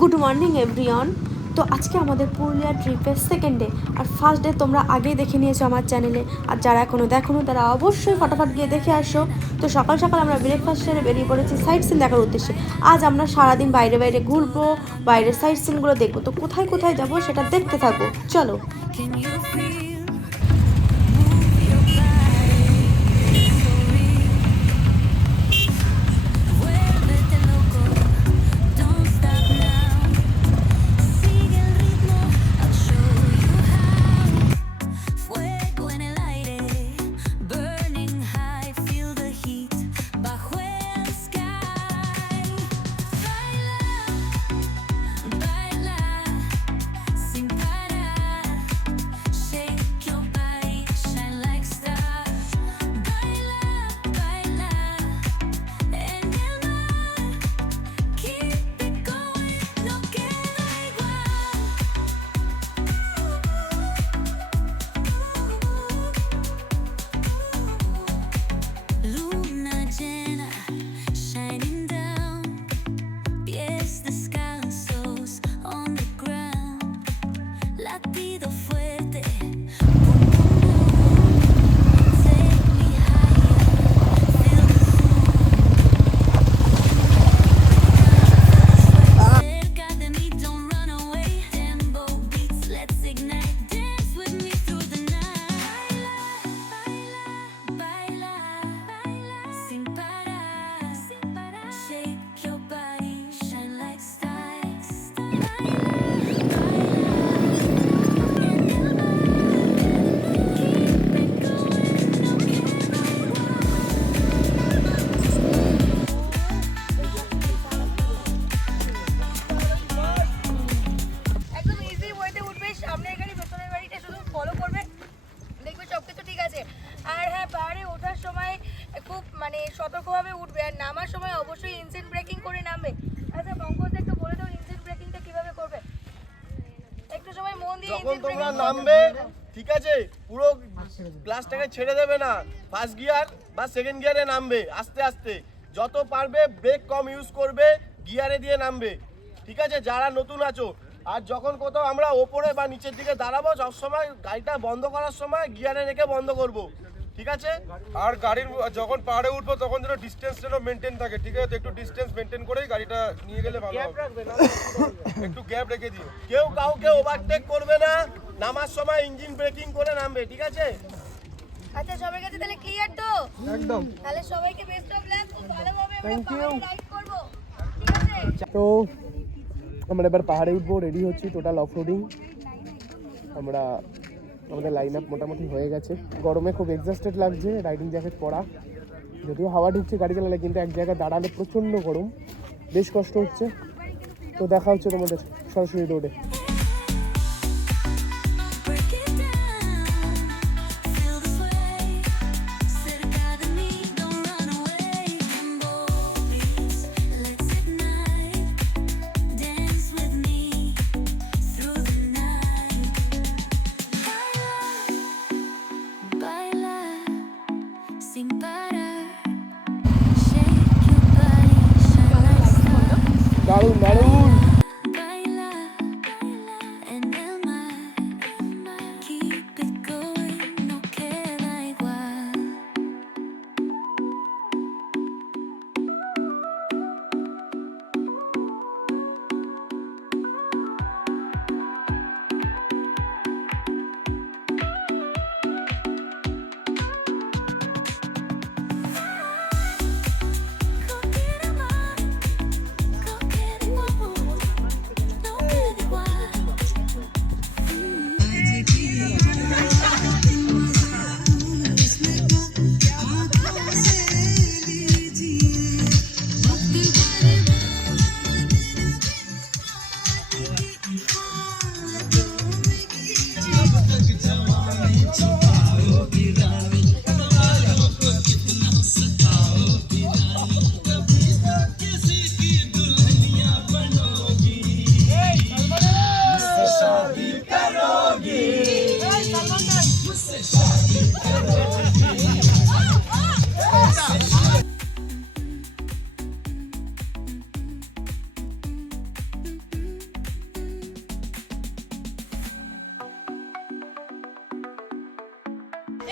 Good morning everyone. তো আজকে আমাদের পুরুলিয়া ট্রিপের সেকেন্ড ডে আর ফার্স্ট ডে তোমরা আগেই দেখে নিয়েছো আমার চ্যানেলে, আর যারা এখনও দেখোনো তারা অবশ্যই ফটাফট গিয়ে দেখে আসো। তো সকাল সকাল আমরা ব্রেকফাস্ট সেরে বেরিয়ে পড়েছি সাইট সিন দেখার উদ্দেশ্যে। আজ আমরা সারাদিন বাইরে বাইরে ঘুরবো, বাইরের সাইট সিনগুলো দেখবো। তো কোথায় কোথায় যাবো সেটা দেখতে থাকবো, চলো। সতর্কভাবে উঠবে আর নামার সময় অবশ্যই ইঞ্জিন ব্রেকিং করে নামবে। আচ্ছা পঙ্কজ একটু বলে দাও ইঞ্জিন ব্রেকিংটা কিভাবে করবে, একটু সময় মন দিয়ে যখন তোমরা নামবে ঠিক আছে পুরো ক্লাসটাকে ছেড়ে দেবে না, ফার্স্ট গিয়ার বা সেকেন্ড গিয়ারে নামবে আস্তে আস্তে, যত পারবে ব্রেক কম ইউজ করবে, গিয়ারে দিয়ে নামবে ঠিক আছে যারা নতুন আছো। আর যখন কোথাও আমরা ওপরে বা নিচের দিকে দাঁড়াবো সবসময় গাড়িটা বন্ধ করার সময় গিয়ারে রেখে বন্ধ করব ঠিক আছে। আর গাড়ির যখন পাহাড়ে উঠবো তখন যেন ডিস্টেন্স যেন মেনটেন থাকে ঠিক আছে, একটু ডিস্টেন্স মেনটেন করেই গাড়িটা নিয়ে গেলে ভালো হবে, একটু গ্যাপ রেখে দিও। কেউ কাউকে ওভারটেক করবে না, নামার সময় ইঞ্জিন ব্রেকিং করে নামবে ঠিক আছে। আচ্ছা সবার কাছে তাহলে ক্লিয়ার তো? একদম। তাহলে সবাইকে বেস্ট অফ লাক, খুব ভালোভাবে আমরা লাইক করব ঠিক আছে। তো আমরা এবার পাহাড়ে উঠবো, রেডি হচ্ছি, টোটাল অফরোডিং। আমরা আমাদের লাইন আপ মোটামুটি হয়ে গেছে। গরমে খুব এক্সস্টেড লাগছে, রাইডিং জ্যাকেট পরা, যদিও হাওয়া ঢুকছে গাড়ি চালালে, কিন্তু এক জায়গায় দাঁড়ালে প্রচণ্ড গরম, বেশ কষ্ট হচ্ছে। তো দেখা হচ্ছে তোমাদের সরাসরি রোডে। দারুণ দারুণ।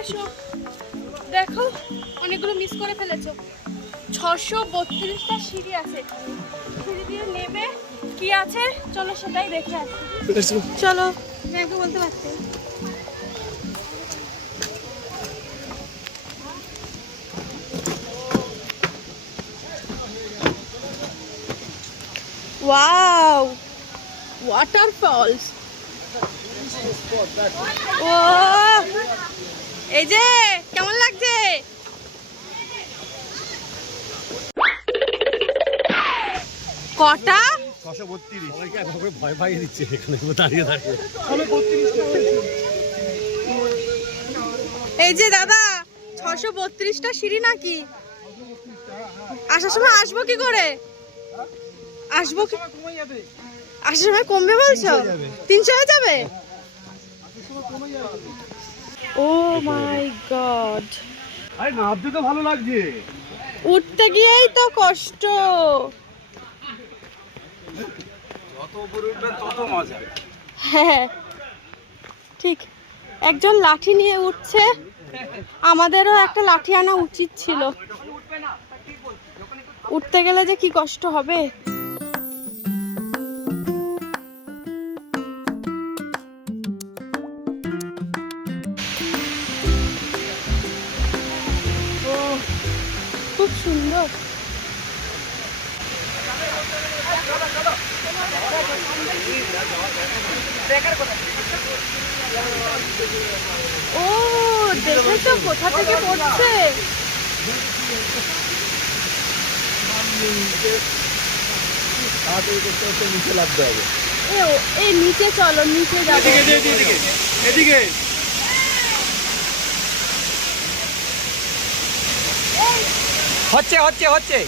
এসো দেখো অনেকগুলো মিস করে ফেলেছো। 632টা সিঁড়ি আছে, সিঁড়ি দিয়ে নেবে কি আছে চলো সেটাই দেখে আসি। চলো ম্যামকে বলতে পারছি। ওয়াও ওয়াটারফলস, ও এই যে কেমন লাগছে? কটা? 632 ভয় পাইয়ে দিচ্ছে এখানে দাঁড়িয়ে দাঁড়িয়ে। এই যে দাদা 632টা সিঁড়ি নাকি? আসার সময় আসবো কি করে? আসবো কি? আসার সময় কমবে বলছো? 300 হয়ে যাবে? ও মাই গড, আরে নামতে তো ভালো লাগছে, উঠতে গিয়েই তো কষ্ট। যত উপরে উঠবেন তত মজা। হ্যাঁ ঠিক, একজন লাঠি নিয়ে উঠছে, আমাদেরও একটা লাঠি আনা উচিত ছিল। উঠতে গেলে যে কি কষ্ট হবে। ও খুব সুন্দর। ও দেখেছো কোথা থেকে পড়ছে? নিচে লাগতে হবে। এই নিচে চলো, নিচে যাবো। এদিকে হচ্ছে হচ্ছে হচ্ছে।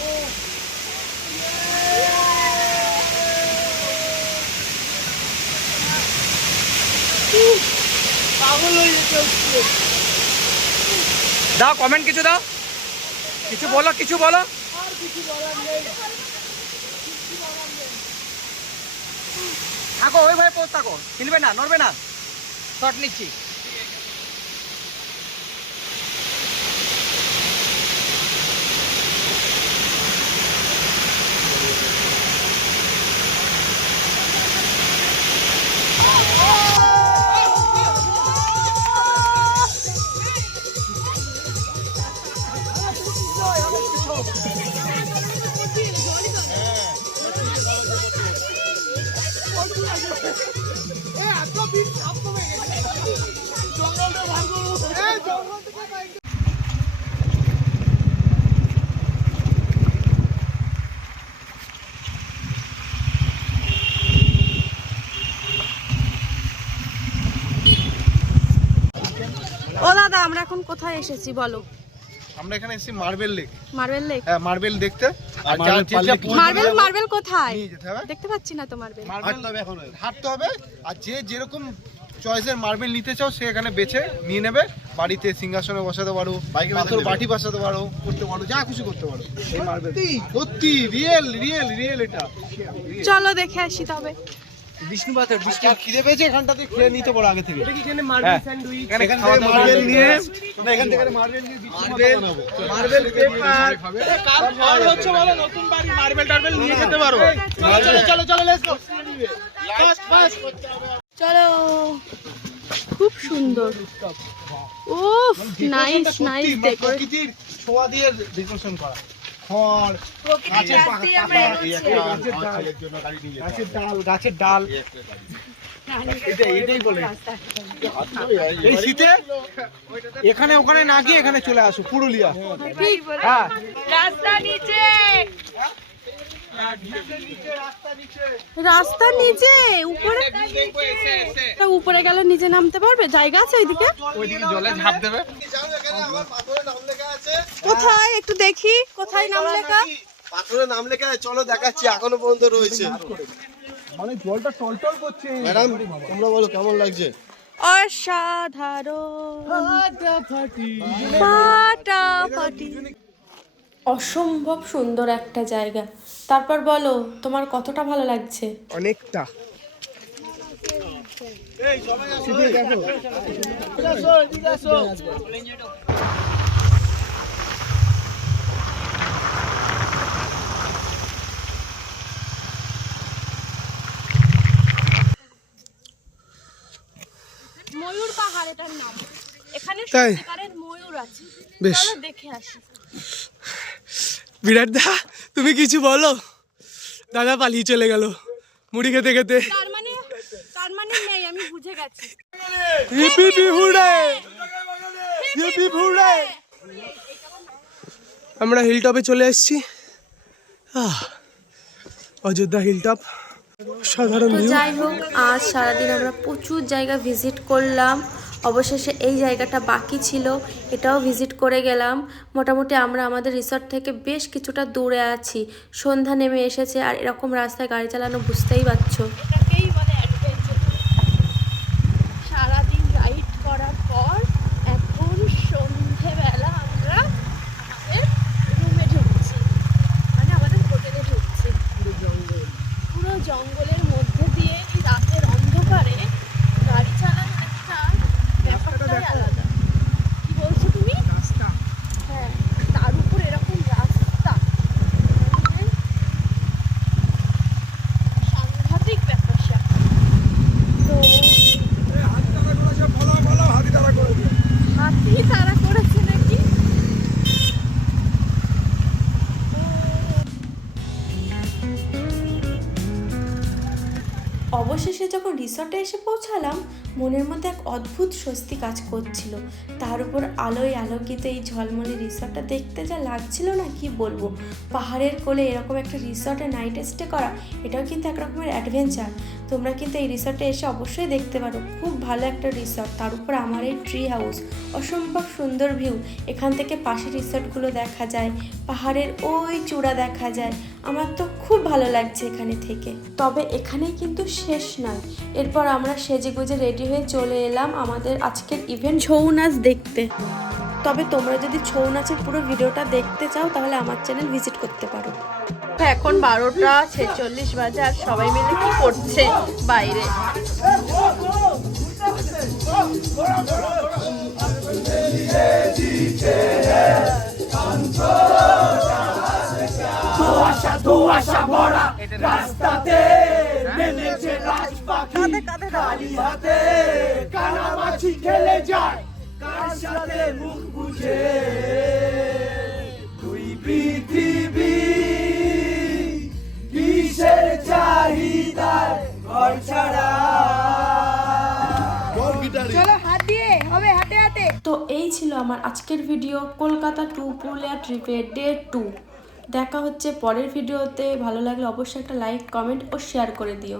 দাও কমেন্ট কিছু দাও, কিছু বলো, কিছু বলো। থাকো ওইভাবে পোজ থাকো, হিলবে না, নড়বে না। শট নিচ্ছি। ও দাদা আমরা এখন কোথায় এসেছি বলো? আমরা এখানে এসেছি মার্বেল লেক। Marble lake? হ্যাঁ মার্বেল দেখতে। আর মার্বেল মার্বেল কোথায়? নিয়ে যেতে হবে। দেখতে পাচ্ছি না তো মার্বেল। হাঁটতে হবে, আর যে যেরকম চয়েসের মার্বেল নিতে চাও সে এখানে বেছে নিয়ে নেবে। বাড়িতে সিংহাসনে বসাতে পারো, পাথর বাটি বসাতে পারো, করতে পারো, যা খুশি করতে পারো। এই মার্বেল সত্যি রিয়েল রিয়েল রিয়েল। এটা চলো দেখে আসি তবে। বিষ্ণু পাথর, আর খিদে পেয়েছে এখানটাতে খেয়ে নিতে পারো আগে থেকে। এখানে মার্বেল স্যান্ডউইচ, এখানে মার্বেল নিয়ে না, এখান থেকে মার্বেল নিয়ে মার্বেল পেপার কার হচ্ছে বলো, নতুন বাড়ি মার্বেল টার্বেল নিয়ে যেতে পারো। চলো চলো লেটস গো। ফাস্ট ফাস্ট চলো, খুব সুন্দর। ও নাইস নাইস ডেকোরেশন। প্রকৃতির ছোঁয়া দিয়ে ডেকোরেশন করা। খড়, গাছের ডাল, গাছের ডাল। এটাই বলে এই শীতে এখানে ওখানে না গিয়ে এখানে চলে আসো পুরুলিয়া। হ্যাঁ রাস্তা নিচে, রাস্তা নিচে, উপরে উপরে গেলে নিচে নামতে পারবে? জায়গা আছে ওইদিকে? ওইদিকে জলে ঝাঁপ দেবে। কোথায় একটু দেখি, কোথায় নাম লেখা? পাথরে নাম লেখা আছে, চলো দেখাচ্ছি, এখনো পর্যন্ত রয়েছে। মানে জলটা টলটল করছে। ম্যাডাম তোমরা বলো কেমন লাগছে? অসাধারণ, ফাটাফাটি, অসম্ভব সুন্দর একটা জায়গা। তারপর বলো তোমার কতটা ভালো লাগছে? অনেকটা। এই সবাই আসো, এদিকে আসো, এদিকে আসো। ময়ূর পাহাড় এটার নাম। এখানে তাই? সত্যিকারের ময়ূর আছে। বেশ। চলো দেখে আসি। বিরাট দা তুমি কিছু বলো। দাদা পালিয়ে চলে গেল মুড়ি খেতে খেতে। তার মানে নেই, আমি বুঝে গেছি। হিপি হুড়ে, হিপি হুড়ে। আমরা হিলটপে চলে এসেছি। অযোধ্যা হিলটপ, সাধারণ তো ভিউ। যাই হোক, আজ সারাদিন আমরা প্রচুর জায়গা ভিজিট করলাম। অবশেষে এই জায়গাটা বাকি ছিল, এটাও ভিজিট করে গেলাম। মোটামুটি আমরা আমাদের রিসর্ট থেকে বেশ কিছুটা দূরে আছি। সন্ধ্যা নেমে এসেছে, আর এরকম রাস্তায় গাড়ি চালানো বুঝতেই পারছো। এটাকেই বলে অ্যাডভেঞ্চার। সারাদিন রাইড করার পর এখন সন্ধ্যেবেলা আমরা আমাদের রুমে ঢুকছি, মানে আমাদের হোটেলে ঢুকছি। পুরো জঙ্গলের মধ্যে দিয়ে এই রাতের অন্ধকারে গাড়ি চালানোর একটা ব্যাপারটাই আলাদা। কি বলছো তুমি? হ্যাঁ, তার উপর এরকম রাস্তা, মানে সাংঘাতিক ব্যাপার স্যাপার। তো হাতি তাড়া করেছে নাকি? অবশেষে যখন রিসর্টে এসে পৌঁছালাম, মনের মধ্যে এক অদ্ভুত স্বস্তি কাজ করছিল। তার উপর আলোয় আলোকিত এই ঝলমলে রিসর্টটা দেখতে যা লাগছিল না, কি বলবো। পাহাড়ের কোলে এরকম একটা রিসর্টে নাইট স্টে করা, এটাও কিন্তু এক রকমের অ্যাডভেঞ্চার। তোমরা কিন্তু এই রিসর্টে এসে অবশ্যই দেখতে পারো, খুব ভালো একটা রিসর্ট। তার উপর আমার এই ট্রি হাউস, অসম্ভব সুন্দর ভিউ। এখান থেকে পাশের রিসর্টগুলো দেখা যায়, পাহাড়ের ওই চূড়া দেখা যায়। আমার তো খুব ভালো লাগছে এখানে থেকে। তবে এখানেই কিন্তু শেষ নয়, এরপর আমরা সেজেগুজে রেডি হয়ে চলে এলাম আমাদের আজকের ইভেন্ট ছৌ নাচ দেখতে। তবে তোমরা যদি ছৌ নাচের পুরো ভিডিওটা দেখতে চাও তাহলে আমার চ্যানেল ভিজিট করতে পারো। এখন 12:46 বাজে, আর সবাই মিলে কি করছে বাইরে। রাস্তাতে নেমেছে রাজপাখি, খালি হাতে কানামাছি খেলে যায়, কার সাথে মুখ বুঝে দুই পৃথিবী, কিসের চাহিদায় ঘর ছাড়া। তো এই ছিল আমার আজকের ভিডিও, কলকাতা টু পুরুলিয়া ট্রিপের ডে 2। দেখা হচ্ছে পরের ভিডিওতে। ভালো লাগলে অবশ্যই একটা লাইক, কমেন্ট ও শেয়ার করে দিও।